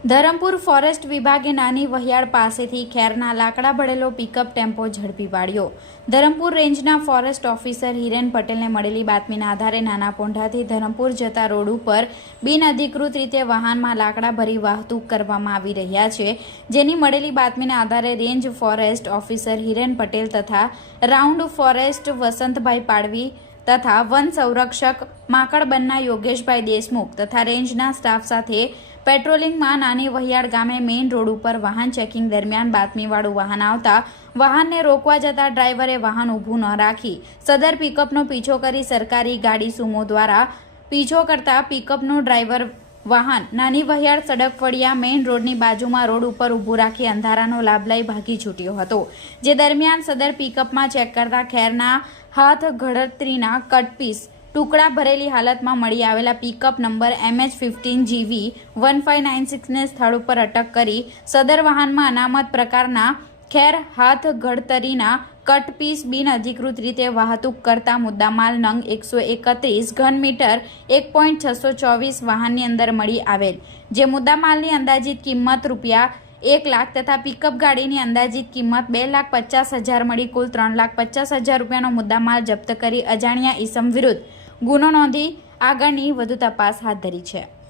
Dharampur forest વિભાગે નાની વહિયાળ પાસેથી ખેરના લાકડા ભરેલો પિકઅપ ટેમ્પો ઝડપી પાડ્યો. ધરમપુર રેન્જના ફોરેસ્ટ ઓફિસર હિરેન પટેલને મળેલી બાતમીના આધારે નાના પોંઢાથી ધરમપુર જતા રોડ ઉપર બિનઅધિકૃત રીતે વાહનમાં લાકડા ભરી વાહતુક કરવામાં આવી રહ્યા છે. જેની મળેલી બાતમીના આધારે range forest officer Hiren Patel તથા રાઉન્ડ ફોરેસ્ટ વસંતભાઈ પાડવી તથા વન સંરક્ષક માકડબનના યોગેશભાઈ દેશમુખ તથા રેન્જના સ્ટાફ સાથે પેટ્રોલિંગમાં નાની વહિયાળ ગામે મેઇન રોડ ઉપર વાહન ચેકિંગ દરમિયાન બાતમીવાળું વાહન આવતા વાહનને રોકવા જતા ડ્રાઈવરે વાહન ઊભું ન રાખી સદર પિકઅપનો પીછો કરી સરકારી ગાડી સુમો દ્વારા પીછો કરતા પિકઅપનો ડ્રાઈવર વાહન નાની વહિયાળ સડક ફળિયા મેઇન રોડની બાજુમાં રોડ ઉપર ઊભું રાખી અંધારાનો લાભ લઈ ભાગી છૂટ્યો હતો. જે દરમિયાન સદર પિકઅપમાં ચેક કરતા ખેરના હાથ ઘડતરીના કટપીસ ટુકડા ભરેલી હાલતમાં મળી આવેલા pickup number MH fifteen G V one five nine સિક્સને સ્થળ ઉપર અટક કરી સદર વાહનમાં અનામત પ્રકારના ખેર હાથ ગળતરીના કટપીસ બિનઅધિકૃત રીતે વાહતુક કરતા મુદ્દામાલ નંગ એકસો એકત્રીસ ઘન મીટર એક પોઈન્ટ છસો ચોવીસ વાહનની અંદર મળી આવેલ, જે મુદ્દામાલની અંદાજિત કિંમત રૂપિયા એક લાખ તથા પિકઅપ ગાડીની અંદાજિત કિંમત બે લાખ પચાસ હજાર મળી કુલ ત્રણ લાખ પચાસ હજાર રૂપિયાનો મુદ્દામાલ જપ્ત કરી અજાણ્યા ઈસમ વિરુદ્ધ ગુનો નોંધી આગળની વધુ તપાસ હાથ ધરી છે.